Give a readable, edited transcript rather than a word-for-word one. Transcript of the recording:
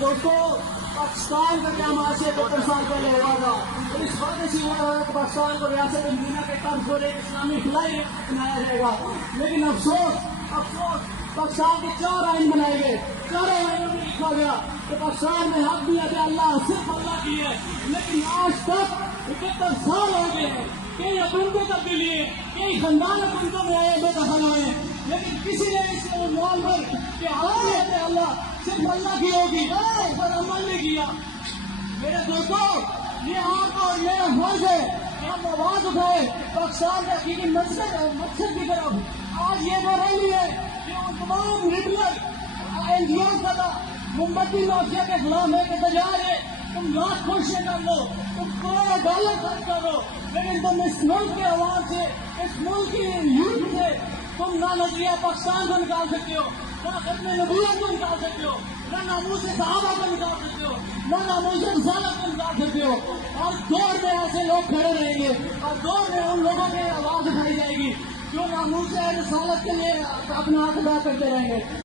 دوستوں پاکستان کا کیا معاشی 72 سال پہلے ہوا تھا، اس وعدے سے ہوا ہے کہ پاکستان کو ریاست مدینہ کے طرز پر ایک اسلامی فلائی بنایا جائے گا، لیکن افسوس پاکستان کے 4 آئین بنائے گئے، 4 آئینوں میں لکھا گیا کہ پاکستان میں حق بھی ہے اللہ صرف اللہ کی ہے، لیکن آج تک 71 سال ہو گئے ہیں، کئی حکومتیں تبدیلی ہیں، کئی خاندان حکومتوں میں آئے بے دخل ہوئے ہیں، لیکن کسی نے اس عنوان پر کہ حاکمیت اللہ صرف اللہ کی ہوگی اس پر عمل نہیں کیا۔ میرے دوستوں یہ آپ اور میرا فرض ہے کہ ہم آواز اٹھائے پاکستان کے حقیقی مقصد کی طرف۔ آج یہ وہ ریلی ہے کہ ان تمام لبرل NGOs کا تھا مومبتی مافیا کے خلاف ہے کہ تجار ہے، تم لاکھ کوششیں کر لو، تم کروڑوں ڈالر خرچ کر لو، لیکن تم اس ملک کے عوام سے، اس ملک کی یوتھ سے تم نہ نظریہ پاکستان کو نکال سکتے ہو، نہ ختم نبوت کو نکال سکتے ہو، نہ ناموس صحابہ کو نکال سکتے ہو، نہ ناموس رسالت کو نکال سکتے ہو۔ اور دور میں ایسے لوگ کھڑے رہیں گے اور دور میں ان لوگوں کی آواز اٹھائی جائے گی جو ناموس رسالت کے لیے اپنا حق ادا کرتے رہیں گے۔